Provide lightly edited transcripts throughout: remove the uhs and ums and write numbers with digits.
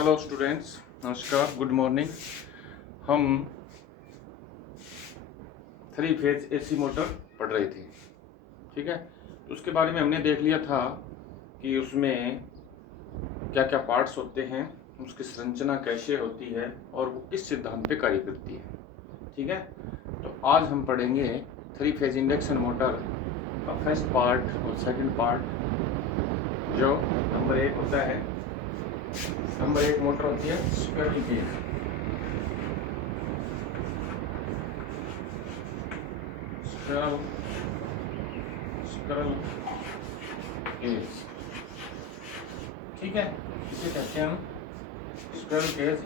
Hello students, नमस्कार, good morning. हम 3 phase AC motor पढ़ रहे थे, ठीक है। तो उसके बारे में हमने देख लिया था कि उसमें क्या क्या पार्ट्स होते हैं, उसकी संरचना कैसे होती है और वो किस सिद्धांत पे कार्य करती है, ठीक है। तो आज हम पढ़ेंगे 3 फेज इंडक्शन मोटर का फर्स्ट पार्ट और सेकंड पार्ट। जो नंबर 1 होता है, नंबर 1 मोटर होती है स्क्विरल केज। स्क्विरल केज, ठीक है। इसे कहते हैं हम स्क्विरल केज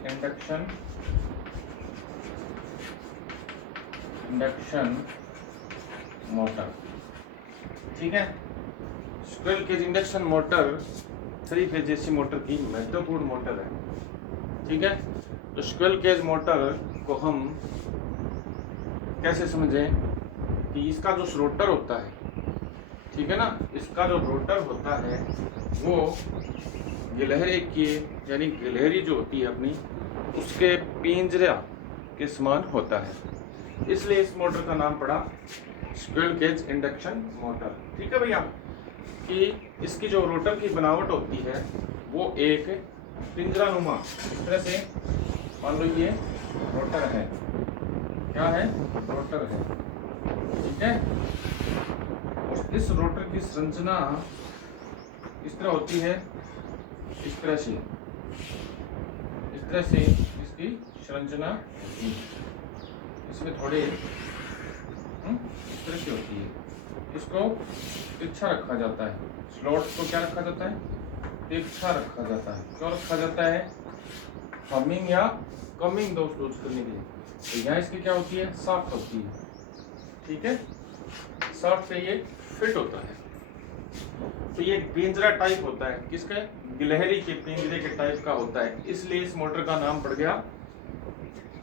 इंडक्शन मोटर, ठीक है। Squirrel cage induction motor 3 phase AC motor की महत्वपूर्ण मोटर है, ठीक है। तो स्क्विरल केज मोटर को हम कैसे समझें कि इसका जो रोटर होता है, ठीक है ना, इसका जो रोटर होता है वो गिलहरी की, यानी गिलहरी जो होती है अपनी, उसके पिंजरा के समान होता है, इसलिए इस मोटर का नाम पड़ा स्क्विरल केज इंडक्शन मोटर, ठीक है भैया। कि इसकी जो रोटर की बनावट होती है वो एक पिंजरानुमा, इस तरह से मान लो ये रोटर है, क्या है, रोटर है, ठीक है। और इस रोटर की संरचना इस तरह होती है, इस तरह से इसकी संरचना होती है। इसमें थोड़े इस तरह से होती है। इसको तिरछा रखा जाता है, स्लॉट को क्या रखा जाता है, तिरछा रखा जाता है। क्यों रखा जाता है? हमिंग या कमिंग दोष यूज करने के लिए। तो यहाँ इसकी क्या होती है, शाफ्ट होती है, ठीक है। शाफ्ट से ये फिट होता है। तो ये पिंजरा टाइप होता है, किसका? गिलहरी के पिंजरे के टाइप का होता है, इसलिए इस मोटर का नाम पड़ गया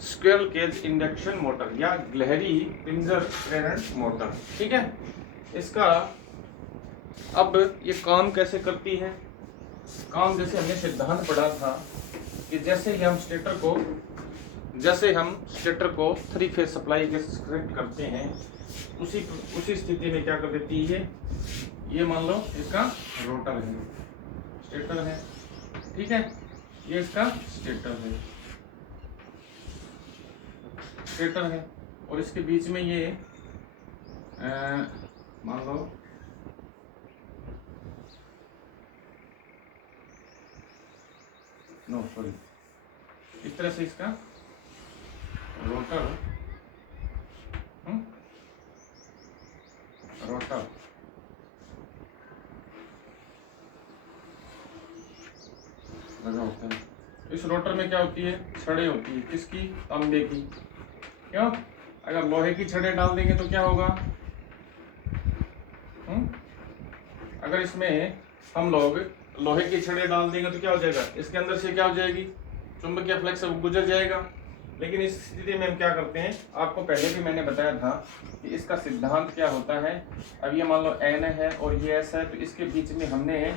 स्क्विरल केज इंडक्शन मोटर या गिलहरी पिंजर प्रेरण मोटर, ठीक है। इसका अब ये काम कैसे करती है? काम जैसे हमने सिद्धांत पढ़ा था कि जैसे ही हम स्टेटर को 3 फेज सप्लाई के कनेक्ट करते हैं, उसी स्थिति में क्या कर देती है, ये मान लो इसका रोटर है, स्टेटर है, ठीक है। ये इसका स्टेटर है और इसके बीच में ये मान लो इस तरह से इसका रोटर लगा होता है। इस रोटर में क्या होती है, छड़ें होती है, किसकी? तांबे की। क्यों? अगर लोहे की छड़ें डाल देंगे तो क्या होगा? अगर इसमें हम लोग लोहे की छड़ें डाल देंगे तो क्या हो जाएगा, इसके अंदर से क्या हो जाएगी, चुंबकीय फ्लक्स गुजर जाएगा। लेकिन इस स्थिति में हम क्या करते हैं, आपको पहले भी मैंने बताया था कि इसका सिद्धांत क्या होता है। अब ये मान लो N है और ये S है, तो इसके बीच में हमने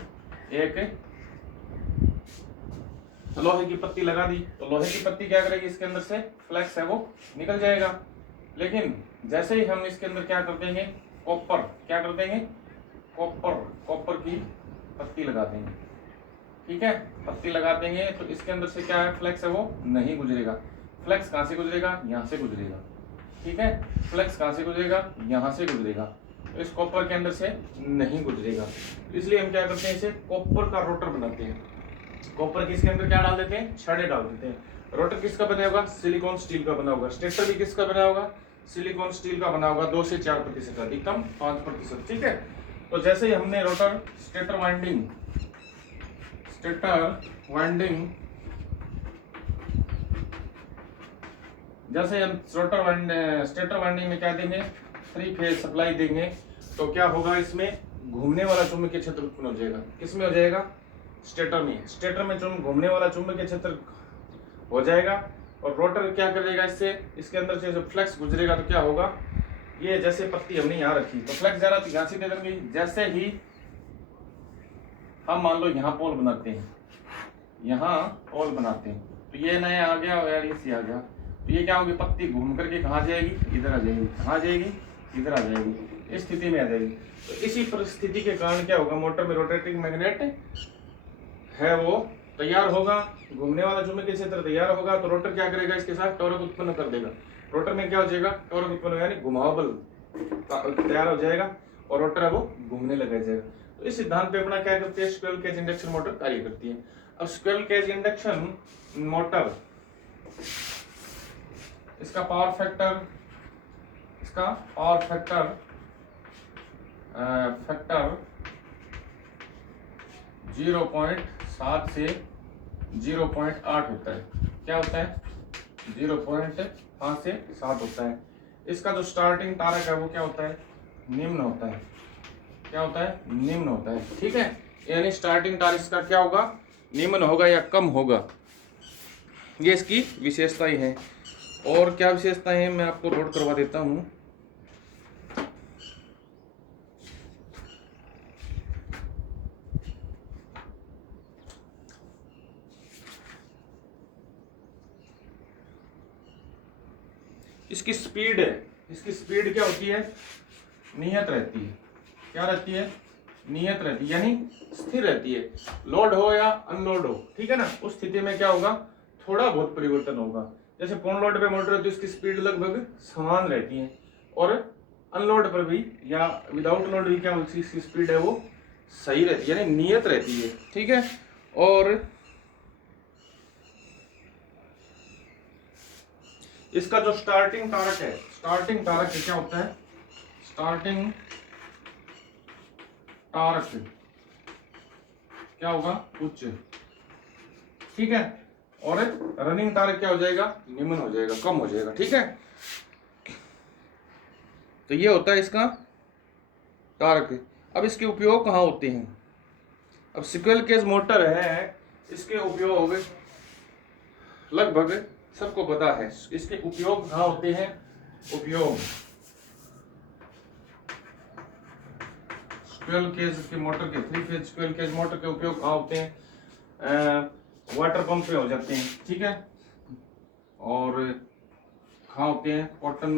एक लोहे की पत्ती लगा दी, तो लोहे की पत्ती क्या करेगी, इसके अंदर से फ्लक्स है वो निकल जाएगा। लेकिन जैसे ही हम इसके अंदर क्या कर देंगे, कॉपर की पत्ती लगा देंगे, ठीक है। पत्ती लगा देंगे तो इसके अंदर से क्या है, फ्लक्स है वो नहीं गुजरेगा। फ्लक्स कहाँ से गुजरेगा, यहाँ से गुजरेगा, ठीक है। फ्लक्स कहाँ से गुजरेगा, यहाँ से गुजरेगा, तो इस कॉपर के अंदर से नहीं गुजरेगा। इसलिए हम क्या करते हैं, इसे कॉपर का रोटर बनाते हैं। कॉपर की इसके अंदर क्या डाल देते हैं, छड़ें डाल देते हैं। रोटर किसका बना होगा, सिलिकॉन स्टील का बना होगा। स्टेटर भी किसका बना होगा, सिलिकॉन स्टील का बना होगा। 2 से 4%, अधिकतम 5%, ठीक है। तो जैसे ही हमने रोटर स्टेटर वाइंडिंग जैसे हम स्टेटर वाइंडिंग में क्या देंगे, 3 फेज सप्लाई देंगे, तो क्या होगा, इसमें घूमने वाला चुंबकीय क्षेत्र उत्पन्न हो जाएगा। किसमें हो जाएगा, स्टेटर में घूमने वाला चुंबकीय क्षेत्र हो जाएगा। और रोटर क्या करेगा, इसके अंदर से जब फ्लक्स गुजरेगा तो क्या होगा, ये जैसे पत्ती हमने यहाँ रखी तो फ्लक्स जा रहा था, यहाँ से दे देंगे। जैसे ही हम मान लो यहाँ पोल बनाते हैं, यहाँ ऑल बनाते हैं, तो ये नया आ गया और ये सी आ गया, तो ये क्या होगी, पत्ती घूम करके कहाँ जाएगी, इधर आ जाएगी, कहाँ जाएगी, इधर आ जाएगी, इस स्थिति में आ जाएगी। तो इसी परिस्थिति के कारण क्या होगा, मोटर में रोटेटिंग मैग्नेट है वो तैयार होगा, घूमने वाला चुंबकीय क्षेत्र तैयार होगा, तो रोटर क्या करेगा, इसके साथ टॉर्क उत्पन्न कर देगा। रोटर में क्या हो जाएगा, टॉर्क उत्पन्न यानी घुमावबल तैयार हो जाएगा और रोटर है वो घूमने लगा जाएगा। तो इस सिद्धांत पे अपना क्या करती है, स्क्विरल केज इंडक्शन मोटर कार्य करती है। अब स्क्विरल केज इंडक्शन मोटर, इसका पावर फैक्टर 0.7 से 0.8 होता है। क्या होता है, 0.5 से 7 होता है। इसका जो स्टार्टिंग टारक है वो क्या होता है, निम्न होता है। क्या होता है, निम्न होता है। ठीक है, यानी स्टार्टिंग टारक इसका क्या होगा, निम्न होगा या कम होगा। ये इसकी विशेषताएं हैं। और क्या विशेषताएं हैं मैं आपको नोट करवा देता हूं। इसकी स्पीड है, इसकी स्पीड क्या होती है, नियत रहती है। क्या रहती है, नियत रहती है, यानी स्थिर रहती है। लोड हो या अनलोड हो, ठीक है ना, उस स्थिति में क्या होगा, थोड़ा बहुत परिवर्तन होगा। जैसे पूर्ण लोड पे मोटर होती है, उसकी स्पीड लगभग समान रहती है, और अनलोड पर भी या विदाउट लोड भी क्या होती है, इसकी स्पीड है वो सही रहती है, यानी नियत रहती है। ठीक है, और इसका जो स्टार्टिंग टारक है, स्टार्टिंग टारक क्या होता है, स्टार्टिंग टारक क्या होगा, उच्च। ठीक है, और रनिंग टारक क्या हो जाएगा, निम्न हो जाएगा, कम हो जाएगा। ठीक है, तो ये होता है इसका टारक। अब इसके उपयोग कहाँ होते हैं। अब स्क्विरल केज मोटर है, इसके उपयोग लगभग सबको पता है। इसके उपयोग कहाँ होते हैं, उपयोग स्क्विरल केज के मोटर के, 3 फेज स्क्विरल केज मोटर के उपयोग कहाँ होते हैं, वाटर पंप पे हो जाते हैं। ठीक है, और कहाँ होते हैं, कॉटन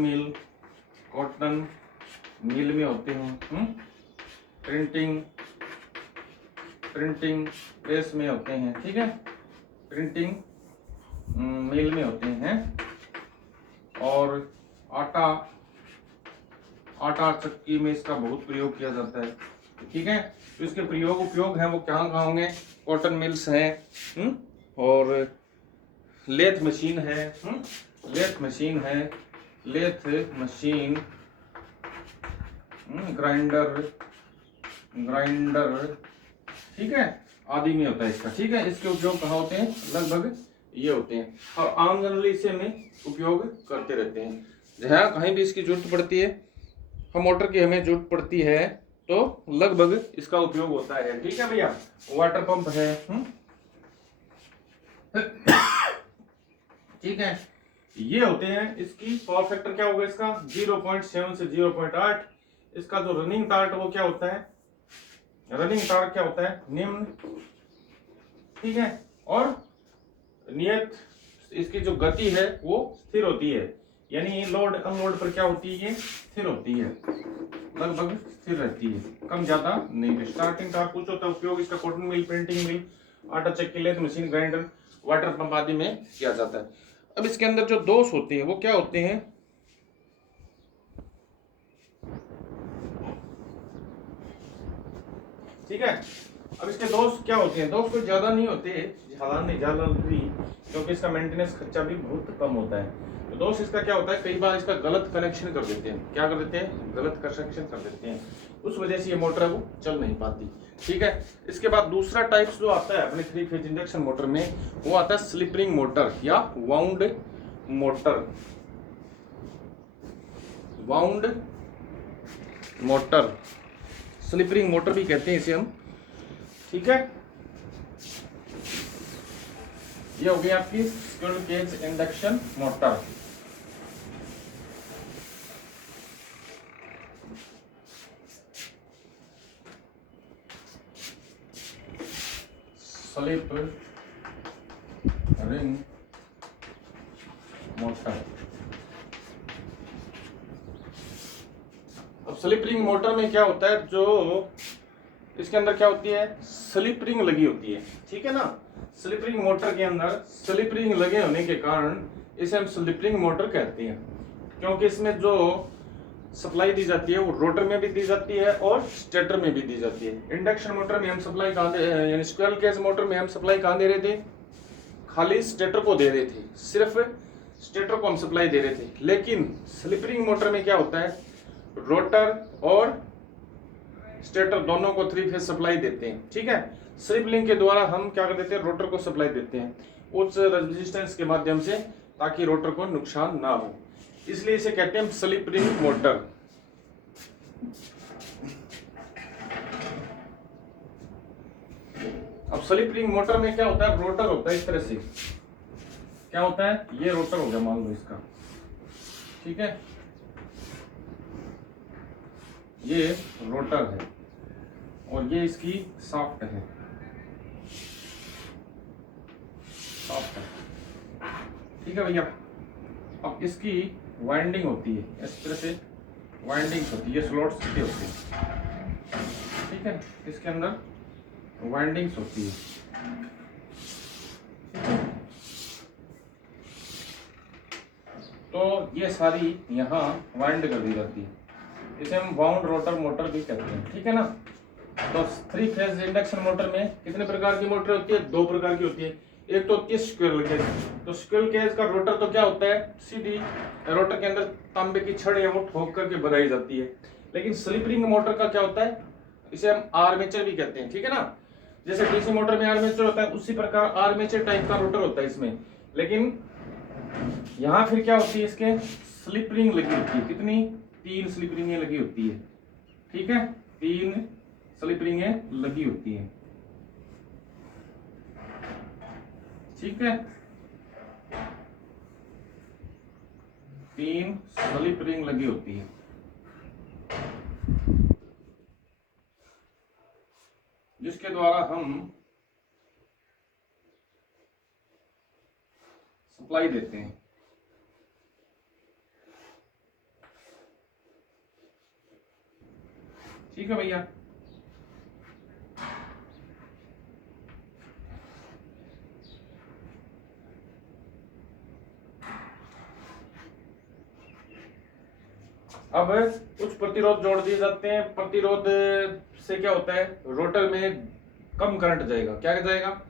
मिल में होते हैं, प्रिंटिंग प्रेस में होते हैं। ठीक है, प्रिंटिंग मिल में होते हैं, और आटा चक्की में इसका बहुत प्रयोग किया जाता है। ठीक है, तो इसके उपयोग हैं वो कहाँ कहाँ होंगे, कॉटन मिल्स हैं, और लेथ मशीन है, ग्राइंडर, ठीक है, आदि में होता है इसका। ठीक है, इसके उपयोग कहाँ होते हैं, लगभग ये होते हैं, और आम जनरली इसे हमें उपयोग करते रहते हैं। जहाँ कहीं भी इसकी जरूरत पड़ती है, हम मोटर की हमें जरूरत पड़ती है, तो लगभग इसका उपयोग होता है। ठीक है भैया, वाटर पंप है, ठीक है, ये होते हैं। इसकी पावर फैक्टर क्या होगा, इसका 0.7 से 0.8। इसका जो रनिंग टार्क वो क्या होता है, रनिंग टार्क क्या होता है, निम्न। ठीक है, और नियत इसकी जो गति है वो स्थिर होती है, यानी लोड अनलोड पर क्या होती है, ये स्थिर होती है, लगभग स्थिर रहती है, कम ज्यादा नहीं। स्टार्टिंग टार्क कुछ होता है। उपयोग इसका कॉटन मिल, प्रिंटिंग मिल, आटा चक्की, lathe machine, grinder, water pump आदि में किया जाता है। अब इसके अंदर जो दोष होते हैं वो क्या होते हैं, ठीक है। अब इसके दोष क्या होते हैं, दोष कोई ज्यादा नहीं होते, क्योंकि इसका मेंटेनेंस खर्चा भी बहुत कम होता है। तो दोष इसका क्या होता है, कई बार इसका गलत कनेक्शन कर देते हैं। क्या कर देते हैं, गलत कनेक्शन कर देते हैं, उस वजह से ये मोटर है वो चल नहीं पाती। ठीक है, इसके बाद दूसरा टाइप्स जो आता है अपने 3 फेज इंडक्शन मोटर में, वो आता है स्लिप रिंग मोटर या wound motor, slip ring motor भी कहते हैं इसे हम। ठीक है, ये हो गई आपकी squirrel cage induction motor. Slip ring motor. अब स्लिप रिंग मोटर में क्या होता है, जो इसके अंदर क्या होती है, स्लिप रिंग लगी होती है, ठीक है ना। स्लिप रिंग मोटर के अंदर स्लिप रिंग लगे होने के कारण इसे हम स्लिप रिंग मोटर कहते हैं, क्योंकि इसमें जो सप्लाई दी जाती है वो रोटर में भी दी जाती है और स्टेटर में भी दी जाती है। इंडक्शन मोटर में हम सप्लाई कहाँ दे, यानी स्क्विरल केज मोटर में हम सप्लाई कहाँ दे रहे थे, खाली स्टेटर को दे रहे थे, सिर्फ स्टेटर को हम सप्लाई दे रहे थे। लेकिन स्लिप रिंग मोटर में क्या होता है, रोटर और स्टेटर दोनों को 3 फेज सप्लाई देते हैं, ठीक है। स्लिप रिंग के द्वारा हम क्या कर देते हैं, रोटर को सप्लाई देते हैं उच्च रेजिस्टेंस के माध्यम से, ताकि रोटर को नुकसान ना हो, इसलिए इसे कहते हैं स्लिप रिंग मोटर। अब स्लिप रिंग मोटर में क्या होता है, रोटर होता है इस तरह से, क्या होता है, ये रोटर हो गया मान लो इसका, ठीक है, ये रोटर है और ये इसकी शाफ्ट है, शाफ्ट है, ठीक है भैया। अब इसकी वाइंडिंग होती है इस तरह से, वाइंडिंग्स होती है, ये स्लॉट्स होती है, ठीक है, इसके अंदर वाइंडिंग्स होती है, तो ये सारी यहाँ वाइंड कर दी जाती है, इसे हम वाउंड रोटर मोटर भी कहते हैं, ठीक है ना। तो 3 फेज इंडक्शन मोटर में कितने प्रकार की मोटर होती है, 2 प्रकार की होती है। एक तो होती है स्क्विरल केज, तो स्क्विरल केज का रोटर तो क्या होता है, सीधी रोटर के अंदर तांबे की छड़ है वो ठोक करके बनाई जाती है। लेकिन स्लिप रिंग मोटर का क्या होता है, इसे हम आर्मेचर भी कहते हैं, ठीक है ना। जैसे डीसी मोटर में आर्मेचर होता है, उसी प्रकार आर्मेचर टाइप का रोटर होता है इसमें। लेकिन यहाँ फिर क्या होती है, इसके स्लिप रिंग लगी होती है, कितनी, 3 स्लिप रिंगें लगी होती है, ठीक है, 3 स्लिप रिंगें लगी होती है, ठीक है, 3 स्लिप रिंग लगी होती है। जिसके द्वारा हम सप्लाई देते हैं, ठीक है भैया। अब कुछ प्रतिरोध जोड़ दिए जाते हैं, प्रतिरोध से क्या होता है, रोटर में कम करंट जाएगा, क्या जाएगा,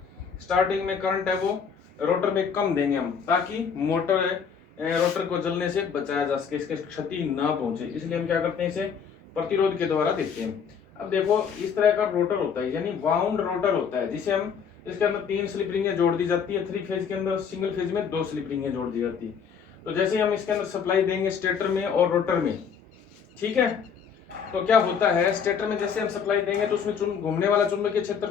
स्टार्टिंग में करंट है वो रोटर में कम देंगे हम, ताकि रोटर को जलने से बचाया जा सके, इसके क्षति ना पहुंचे, इसलिए हम क्या करते हैं, इसे प्रतिरोध के द्वारा देते हैं। अब देखो इस तरह का रोटर होता है, यानी वाउंड रोटर होता है, जिसे हम, इसके अंदर 3 स्लिप रिंगें जोड़ दी जाती है, 3 फेज के अंदर, सिंगल फेज में 2 स्लिप रिंगें जोड़ दी जाती है। तो जैसे हम इसके अंदर सप्लाई देंगे स्टेटर में और रोटर में, ठीक है, तो क्या होता है, स्टेटर में जैसे हम सप्लाई देंगे तो उसमें घूमने वाला चुंबकीय क्षेत्र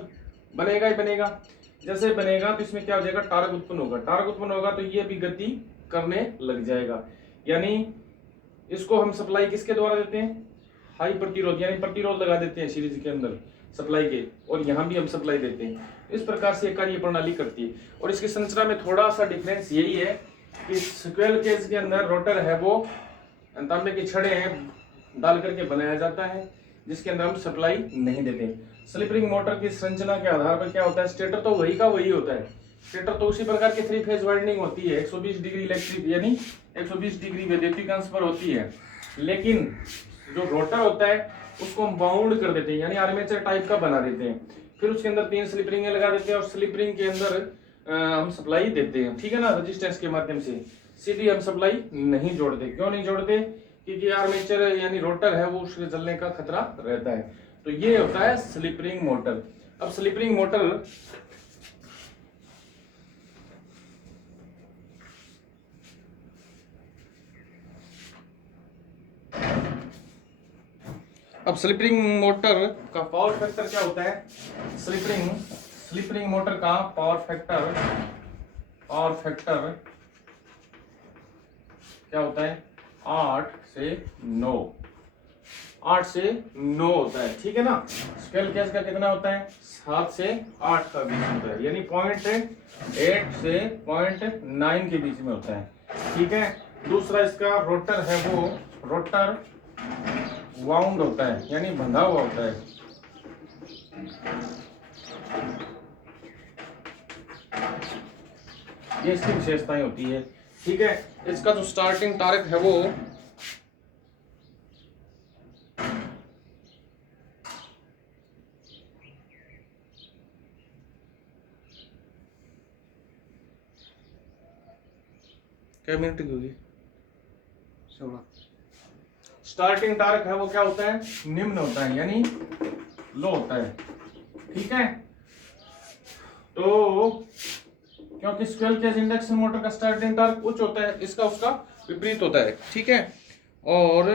बनेगा ही बनेगा। जैसे बनेगा तो इसमें क्या हो जाएगा, टार्क उत्पन्न होगा, टार्क उत्पन्न होगा तो ये भी गति करने लग जाएगा। यानी इसको हम सप्लाई किसके द्वारा देते हैं, हाई प्रतिरोध, यानी प्रतिरोध लगा देते हैं सीरीज के अंदर सप्लाई के, और यहाँ भी हम सप्लाई देते हैं। इस प्रकार से कार्य प्रणाली करती है। और इसकी संरचना में थोड़ा सा डिफरेंस यही है कि स्क्विरल केज के अंदर रोटर है वो तांबे की छड़ें हैं डाल करके बनाया जाता है, जिसके अंदर हम सप्लाई नहीं देते। स्लिप रिंग मोटर की संरचना के आधार पर क्या होता है, स्टेटर तो वही का वही होता है, स्टेटर तो उसी प्रकार की 3 फेज वाइंडिंग होती है, 120 डिग्री इलेक्ट्रिक यानी 120 डिग्री वैद्युतिक अंश पर होती है। लेकिन जो रोटर होता है उसको हम बाउंड कर देते हैं, यानी आर्मेचर टाइप का बना देते हैं, फिर उसके अंदर 3 स्लिप रिंगें लगा देते हैं और स्लिप रिंग के अंदर हम सप्लाई देते हैं, ठीक है ना, रेजिस्टेंस के माध्यम से। सीधी हम सप्लाई नहीं जोड़ते, क्यों नहीं जोड़ते, क्योंकि आर्मेचर यानी रोटर है वो उसके जलने का खतरा रहता है। तो ये होता है स्लिप रिंग मोटर। अब स्लिप रिंग मोटर का पावर फैक्टर क्या होता है, स्लिप रिंग मोटर का पावर फैक्टर क्या होता है, 8 से 9, 8 से 9 होता है, ठीक है ना। स्क्वेयर केज का कितना होता है, 7 से 8 का बीच होता है, यानी 0.8 से 0.9 के बीच में होता है, ठीक है। दूसरा इसका रोटर है, वो रोटर वाउंड होता है, यानी बंधा हुआ होता है। ये इसकी विशेषताएं होती है, ठीक है। इसका जो स्टार्टिंग टार्क है वो क्या मिनट की होगी, 16। स्टार्टिंग टार्क है वो क्या होता है, निम्न होता है, यानी लो होता है, ठीक है। तो क्योंकि स्क्वेयर केज इंडक्शन मोटर का स्टार्टिंग टार्क उच्च होता है, इसका उसका विपरीत होता है, ठीक है। और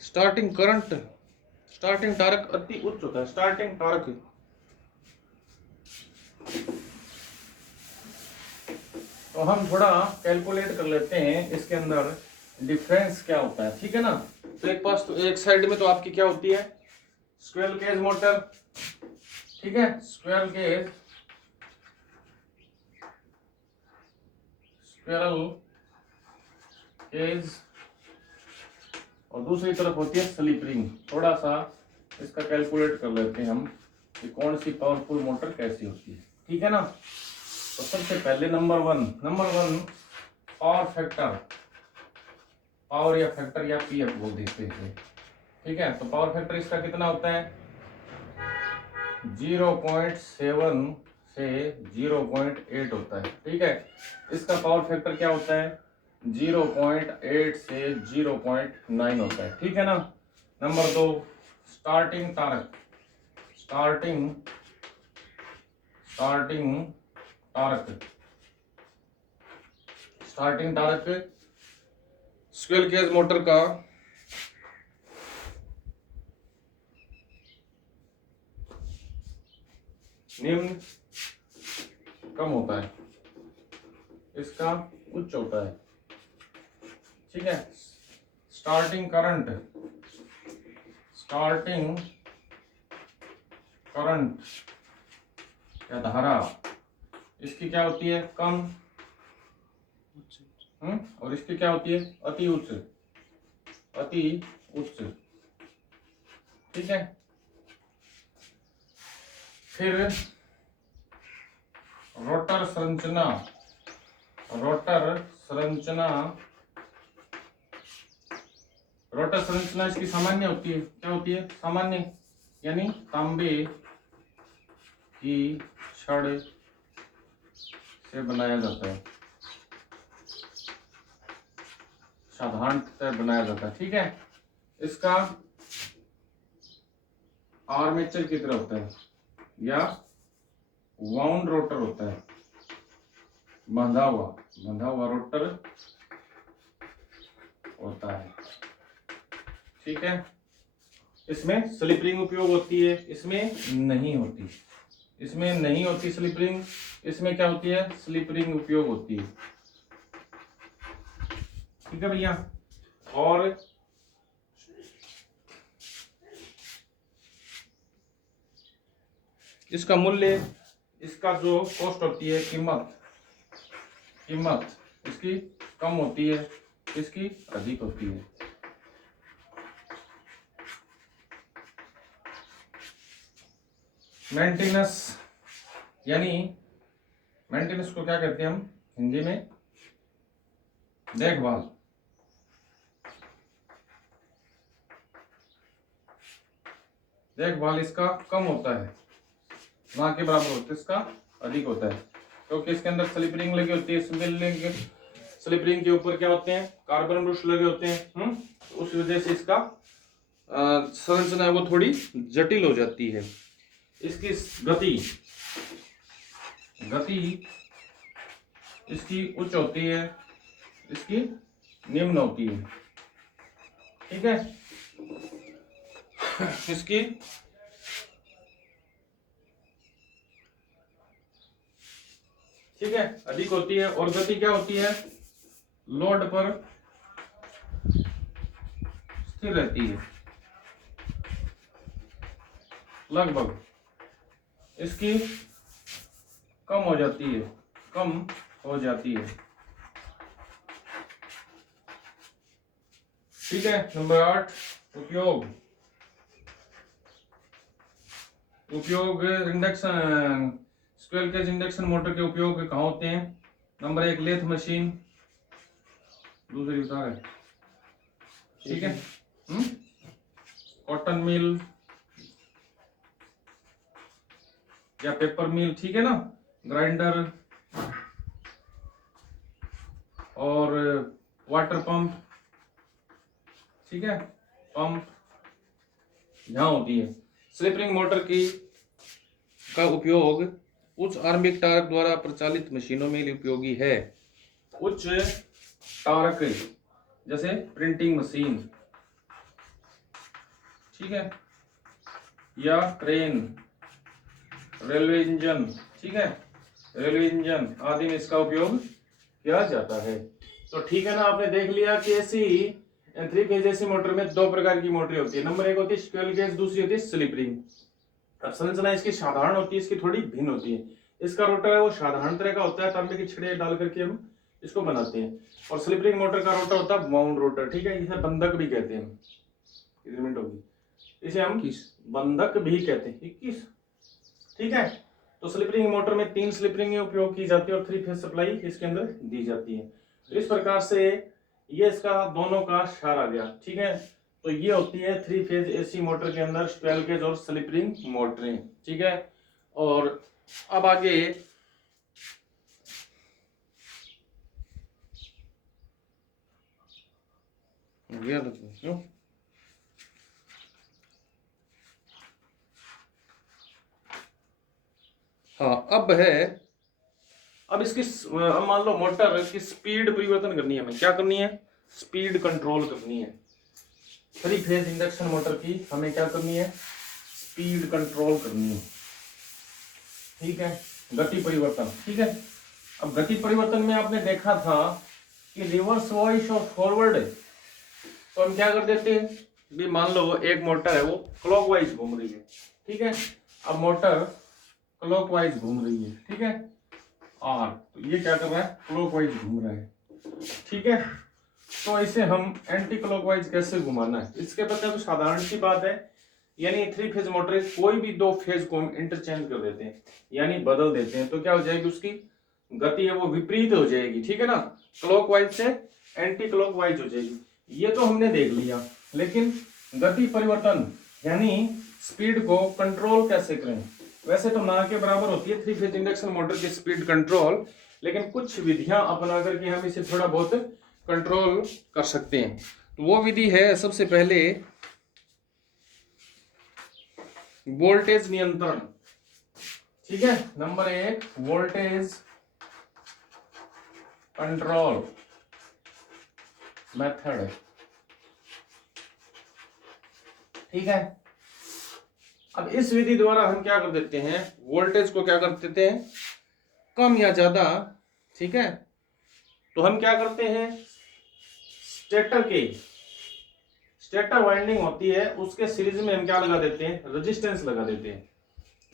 स्टार्टिंग करंट, स्टार्टिंग टार्क अति उच्च होता है, स्टार्टिंग टार्क। तो हम थोड़ा कैलकुलेट कर लेते हैं इसके अंदर डिफरेंस क्या होता है, ठीक है ना। तो एक पास तो एक साइड में तो आपकी क्या होती है, स्क्वेयर केज मोटर, ठीक है, स्क्वेयर केज, स्क्वेरल केज, और दूसरी तरफ होती है स्लिप रिंग। थोड़ा सा इसका कैलकुलेट कर लेते हैं हम कि कौन सी पावरफुल मोटर कैसी होती है, ठीक है ना। तो सबसे पहले number one power factor, power या फैक्टर या पीएफ बोल देते हैं, ठीक है। तो पावर फैक्टर इसका कितना होता है, 0.7 से 0.8 होता है, ठीक है। इसका पावर फैक्टर क्या होता है, 0.8 से 0.9 होता है, ठीक है ना। नंबर दो starting torque, starting torque, starting torque square cage motor का निम्न कम होता है, इसका उच्च होता है, ठीक है। स्टार्टिंग करंट, स्टार्टिंग करंट या धारा, इसकी क्या होती है, कम, और इसकी क्या होती है, अति उच्च, अति उच्च, ठीक है। फिर रोटर संरचना, रोटर संरचना, रोटर संरचना इसकी सामान्य होती है, क्या होती है, सामान्य, यानी तांबे की छड़ से बनाया जाता है, साधारणतः बनाया जाता है, ठीक है। इसका आर्मेचर की तरह होता है या वाउंड रोटर होता है, बंधा हुआ रोटर होता है, ठीक है। इसमें स्लिप रिंग उपयोग होती है, इसमें नहीं होती, इसमें नहीं होती स्लिप रिंग, इसमें क्या होती है, स्लिप रिंग उपयोग होती है, ठीक है भैया। और इसका मूल्य, इसका जो कॉस्ट होती है, कीमत इसकी कम होती है, इसकी अधिक होती है। मेंटेनेंस, यानी मेंटेनेंस को क्या कहते हैं हम हिंदी में, देखभाल, देखभाल इसका कम होता है, ना के बराबर होता है, इसका अधिक होता है, क्योंकि इसके अंदर स्लिप रिंग लगी होती है, स्लिप रिंग के ऊपर क्या होते हैं, कार्बन ब्रश लगे होते हैं, उस वजह से इसका संरचना है वो थोड़ी जटिल हो जाती है। इसकी गति इसकी उच्च होती है, इसकी निम्न होती है, ठीक है। इसकी ठीक है, अधिक होती है। और गति क्या होती है, लोड पर स्थिर रहती है लगभग, इसकी कम हो जाती है, कम हो जाती है। ठीक है। नंबर 8, उपयोग। उपयोग induction, square cage induction motor के उपयोग कहाँ होते हैं? नंबर 1, लेथ मशीन, दूसरी बता रहे, ठीक है, कॉटन मिल या पेपर मिल, ठीक है ना, ग्राइंडर और वाटर पंप, ठीक है, पंप यहां होती है। स्लिप रिंग मोटर का उपयोग उच्च आरंभिक टार्क द्वारा प्रचालित मशीनों में उपयोगी है। उच्च टार्क जैसे प्रिंटिंग मशीन, ठीक है, या क्रेन, रेलवे इंजन, ठीक है, रेलवे इंजन आदि में इसका उपयोग किया जाता है। तो ठीक है ना, आपने देख लिया कि ऐसी 3 फेज एसी मोटर में 2 प्रकार की मोटरें होती है। नंबर 1 होती है स्क्वेयर केज, दूसरी होती है स्लिप रिंग। अब संरचना इसकी साधारण होती है, इसकी थोड़ी भिन्न होती है। इसका रोटर है वो साधारण तरह का होता है, तांबे की छड़ें डाल करके हम इसको बनाते हैं। और स्लिप रिंग मोटर का रोटर होता है वाउंड रोटर, ठीक है, इसे बंधक भी कहते हैं। कितनी मिनट होगी, इसे हम बंधक भी कहते हैं, 21, ठीक है। तो स्लिप रिंग मोटर में 3 स्लिप रिंग उपयोग की जाती है और 3 फेज सप्लाई इसके अंदर दी जाती है। तो इस प्रकार से ये इसका दोनों का सार आ गया, ठीक है। तो ये होती है 3 फेज एसी मोटर के अंदर स्क्वेयर केज और स्लिप रिंग मोटरें, ठीक है। और अब आगे हाँ, अब इसकी मान लो मोटर की स्पीड परिवर्तन करनी है, हमें क्या करनी है, स्पीड कंट्रोल करनी है। 3 फेज इंडक्शन मोटर की हमें क्या करनी है, स्पीड कंट्रोल करनी है, ठीक है, गति परिवर्तन, ठीक है। अब गति परिवर्तन में आपने देखा था कि रिवर्स वॉइस और फॉरवर्ड है, तो हम क्या कर देते हैं, भी मान लो एक मोटर है वो क्लॉकवाइज घूम रही है, ठीक है। अब मोटर क्लॉकवाइज घूम रही है, ठीक है, और तो ये क्या कर रहा है, क्लॉकवाइज घूम रहा है, ठीक है। तो इसे हम एंटी क्लॉकवाइज कैसे घुमाना है, इसके पता तो साधारण सी बात है, यानी 3 फेज मोटर कोई भी 2 फेज को हम इंटरचेंज कर देते हैं, यानी बदल देते हैं, तो क्या हो जाएगी, उसकी गति है वो विपरीत हो जाएगी, ठीक है ना, क्लॉकवाइज से एंटी क्लॉकवाइज हो जाएगी। ये तो हमने देख लिया, लेकिन गति परिवर्तन यानी स्पीड को कंट्रोल कैसे करें। वैसे तो ना के बराबर होती है 3 फेज इंडक्शन मोटर की स्पीड कंट्रोल, लेकिन कुछ विधियां अपना करके हम इसे थोड़ा बहुत कंट्रोल कर सकते हैं। तो वो विधि है, सबसे पहले वोल्टेज नियंत्रण, ठीक है। नंबर 1 वोल्टेज कंट्रोल मेथड, ठीक है। अब इस विधि द्वारा हम क्या कर देते हैं, वोल्टेज को क्या कर देते हैं, कम या ज्यादा, ठीक है। तो हम क्या करते हैं, स्टेटर वाइंडिंग होती है उसके सीरीज में हम क्या लगा देते हैं, रेजिस्टेंस लगा देते हैं,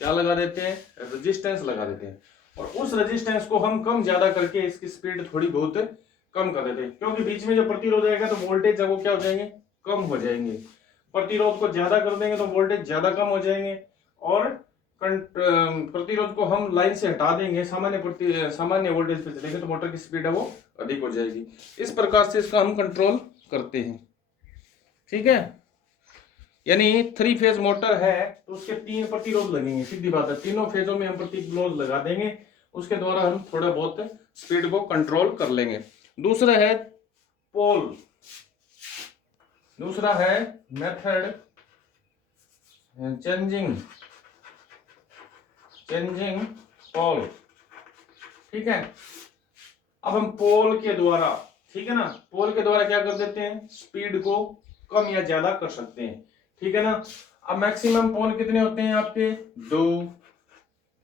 क्या लगा देते हैं, रेजिस्टेंस लगा देते हैं। और उस रेजिस्टेंस को हम कम ज्यादा करके इसकी स्पीड थोड़ी बहुत कम कर देते हैं, क्योंकि बीच में जो प्रतिरोध आएगा तो वोल्टेज है वो क्या हो जाएंगे, कम हो जाएंगे। प्रतिरोध को ज्यादा कर देंगे तो वोल्टेज ज्यादा कम हो जाएंगे, और प्रतिरोध को हम लाइन से हटा देंगे, सामान्य वोल्टेज पे चलेंगे तो मोटर की स्पीड है वो अधिक हो जाएगी। इस प्रकार से इसका हम कंट्रोल करते हैं, ठीक है। यानी 3 फेज मोटर है तो उसके 3 प्रतिरोध लगेंगे, सीधी बात है, तीनों फेजों में हम प्रतिरोध लगा देंगे, उसके द्वारा हम थोड़ा बहुत स्पीड को कंट्रोल कर लेंगे। दूसरा है पोल, दूसरा है मेथड चेंजिंग पोल, ठीक है। अब हम पोल के द्वारा, ठीक है ना, पोल के द्वारा क्या कर देते हैं, स्पीड को कम या ज्यादा कर सकते हैं, ठीक है ना। अब मैक्सिमम पोल कितने होते हैं आपके, 2,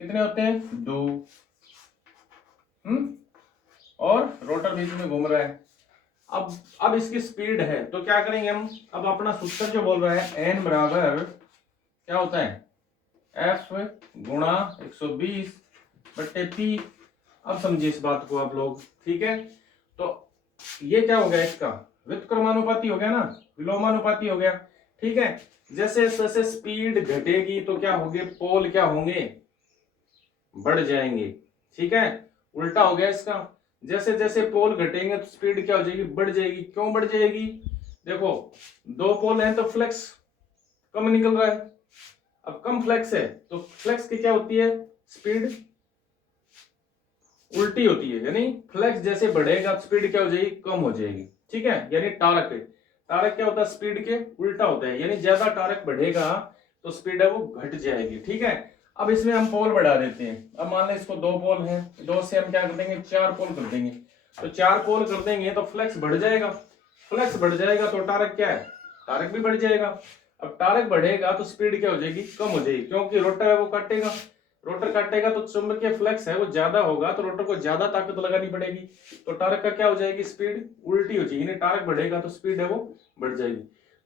कितने होते हैं, 2, और रोटर बीच में घूम रहा है। अब इसकी स्पीड है तो क्या करेंगे हम, अब अपना सूत्र जो बोल रहा है n बराबर क्या होता है F गुणा 120 बट्टे P। अब समझिए इस बात को आप लोग, ठीक है। तो ये क्या हो गया, इसका व्युत्क्रमानुपाती हो गया ना, विलोमानुपाती हो गया, ठीक है। जैसे जैसे स्पीड घटेगी तो क्या होंगे, पोल क्या होंगे, बढ़ जाएंगे, ठीक है। उल्टा हो गया इसका, जैसे जैसे पोल घटेंगे तो स्पीड क्या हो जाएगी, बढ़ जाएगी। क्यों बढ़ जाएगी, देखो दो पोल हैं तो फ्लक्स कम निकल रहा है। अब कम फ्लक्स है तो फ्लक्स की क्या होती है, स्पीड उल्टी होती है, यानी फ्लक्स जैसे बढ़ेगा स्पीड क्या हो जाएगी, कम हो जाएगी, ठीक है। यानी टार्क टार्क क्या होता है, स्पीड के उल्टा होता है, यानी ज्यादा टार्क बढ़ेगा तो स्पीड है वो घट जाएगी, ठीक है। अब इसमें हम पोल बढ़ा देते हैं। अब मान लें इसको दो पोल हैं, दो से हम क्या कर देंगे, चार पोल कर देंगे। तो चार पोल कर देंगे तो फ्लक्स बढ़ जाएगा, फ्लक्स बढ़ जाएगा तो टार्क क्या है, टार्क भी बढ़ जाएगा। अब टार्क बढ़ेगा तो स्पीड क्या हो जाएगी, कम हो जाएगी, क्योंकि रोटर है वो काटेगा, रोटर काटेगा तो चुंबकीय फ्लक्स है वो ज्यादा होगा तो रोटर को ज्यादा ताकत लगानी पड़ेगी, तो टार्क का क्या हो जाएगी, स्पीड उल्टी हो जाएगी, टार्क बढ़ेगा तो स्पीड है वो बढ़ जाएगी।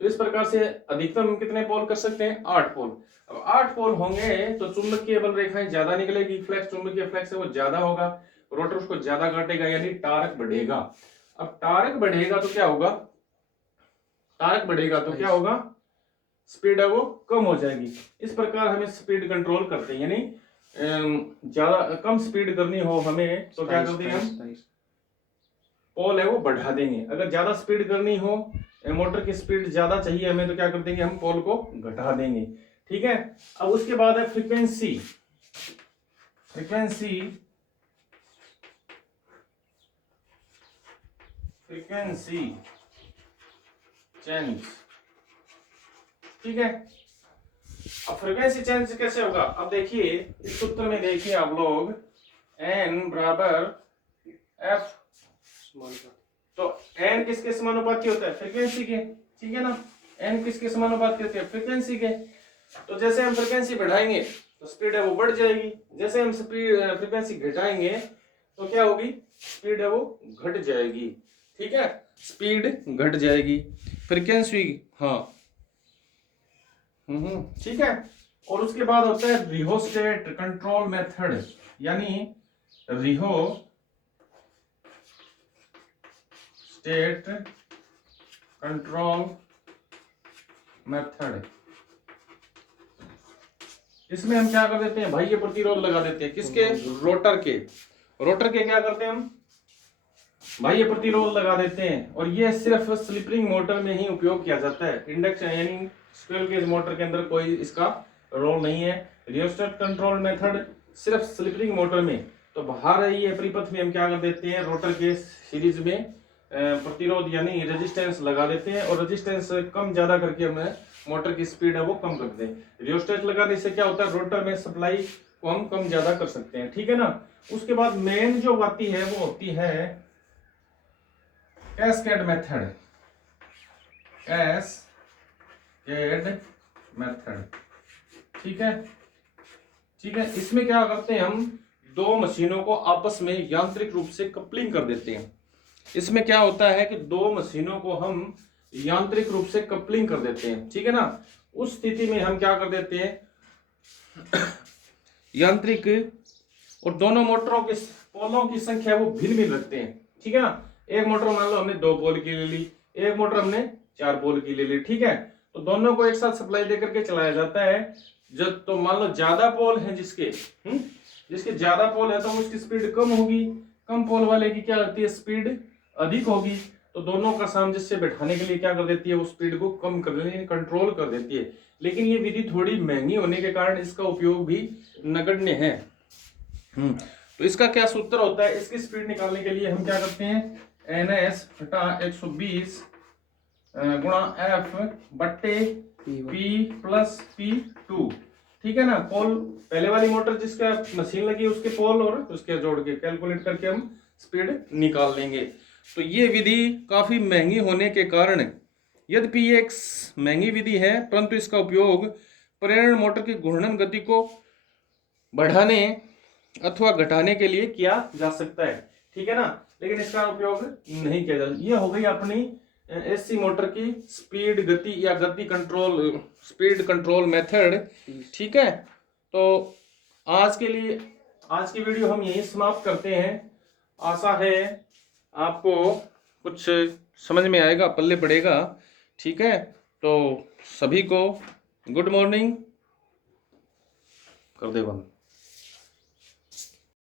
तो इस प्रकार से अधिकतम हम कितने पोल कर सकते हैं, 8 पोल। अब 8 पोल होंगे तो चुंबकीय बल रेखाएं ज्यादा निकलेगी, फ्लक्स चुंबकीय फ्लक्स है वो ज्यादा होगा, रोटर उसको ज्यादा काटेगा, यानी टार्क बढ़ेगा। अब टार्क बढ़ेगा तो क्या होगा, टार्क बढ़ेगा तो क्या होगा, स्पीड है वो कम हो जाएगी। इस प्रकार हमें स्पीड कंट्रोल करते हैं, यानी ज्यादा कम स्पीड करनी हो हमें तो क्या करते हैं हम, पोल है वो बढ़ा देंगे। अगर ज्यादा स्पीड करनी हो, मोटर की स्पीड ज्यादा चाहिए हमें, तो क्या कर देंगे हम, पोल को घटा देंगे, ठीक है। अब उसके बाद है फ्रीक्वेंसी, फ्रीक्वेंसी फ्रीक्वेंसी चेंज, ठीक है। अब फ्रीक्वेंसी चेंज कैसे होगा, अब देखिए इस सूत्र में देखिए आप लोग, n बराबर f, तो n किसके समानुपाती होता है, फ्रीक्वेंसी के, ठीक है ना। n किसके समानुपाती होती है, फ्रीक्वेंसी के। तो जैसे हम फ्रीक्वेंसी बढ़ाएंगे तो स्पीड है वो बढ़ जाएगी, जैसे हम स्पीड फ्रीक्वेंसी घटाएंगे तो क्या होगी, स्पीड है वो घट जाएगी, ठीक है, स्पीड घट जाएगी, फ्रीक्वेंसी, हाँ ठीक है। और उसके बाद होता है रिहोस्टेट कंट्रोल मेथड, यानी रिहोस्टेट कंट्रोल मेथड। इसमें हम क्या कर देते हैं, बाह्य प्रतिरोध लगा देते हैं, किसके, रोटर के, रोटर के क्या करते हैं हम, बाह्य प्रतिरोध लगा देते हैं। और ये सिर्फ स्लिप रिंग मोटर में ही उपयोग किया जाता है, इंडक्शन यानी स्क्विरल केज मोटर के अंदर कोई इसका रोल नहीं है। रियोस्टेट कंट्रोल मेथड सिर्फ स्लिप रिंग मोटर में। तो बाहर ये परिपथ में हम क्या कर देते हैं, रोटर के सीरीज में प्रतिरोध यानी रेजिस्टेंस लगा देते हैं, और रेजिस्टेंस कम ज्यादा करके हमें मोटर की स्पीड है वो कम करते हैं। रियोस्टेट लगाने से क्या होता है, रोटर में सप्लाई को हम कम ज्यादा कर सकते हैं, ठीक है ना। उसके बाद मेन जो आती है वो होती है कैस्केड मेथड, कैस्केड मेथड, ठीक है, ठीक है। इसमें क्या करते हैं हम, दो मशीनों को आपस में यांत्रिक रूप से कपलिंग कर देते हैं। इसमें क्या होता है कि दो मशीनों को हम यांत्रिक रूप से कपलिंग कर देते हैं, ठीक है ना। उस स्थिति में हम क्या कर देते हैं यांत्रिक, और दोनों मोटरों के पोलों की संख्या वो भिन्न भिन्न रखते हैं, ठीक है ना। एक मोटर मान लो हमने 2 पोल की ले ली, एक मोटर हमने 4 पोल की ले ली, ठीक है। तो दोनों को एक साथ सप्लाई देकर के चलाया जाता है। जब तो मान लो ज्यादा पोल है जिसके जिसके ज्यादा पोल है तो उसकी स्पीड कम होगी, कम पोल वाले की क्या होती है, स्पीड अधिक होगी। तो दोनों का सामंजस्य बैठाने के लिए क्या कर देती है, वो स्पीड को कम कर देती है, कंट्रोल कर देती है। लेकिन ये विधि थोड़ी महंगी होने के कारण इसका उपयोग भी नगण्य है। तो इसका क्या सूत्र होता है, इसकी स्पीड निकालने के लिए हम क्या करते हैं, NS बटा 120 गुणा F बट्टे P प्लस P2, ठीक है ना। पोल पहले वाली मोटर जिसका मशीन लगी उसके पोल और उसके जोड़ के कैलकुलेट करके हम स्पीड निकाल लेंगे। तो ये विधि काफी महंगी होने के कारण, यद्यपि ये एक महंगी विधि है, परंतु इसका उपयोग प्रेरण मोटर की घूर्णन गति को बढ़ाने अथवा घटाने के लिए किया जा सकता है, ठीक है ना। लेकिन इसका उपयोग नहीं किया जाता। ये हो गई अपनी एसी मोटर की स्पीड गति या गति कंट्रोल, स्पीड कंट्रोल मेथड, ठीक है। तो आज के लिए आज की वीडियो हम यहीं समाप्त करते हैं। आशा है आपको कुछ समझ में आएगा, पल्ले पड़ेगा, ठीक है। तो सभी को गुड मॉर्निंग, कर दे बंद।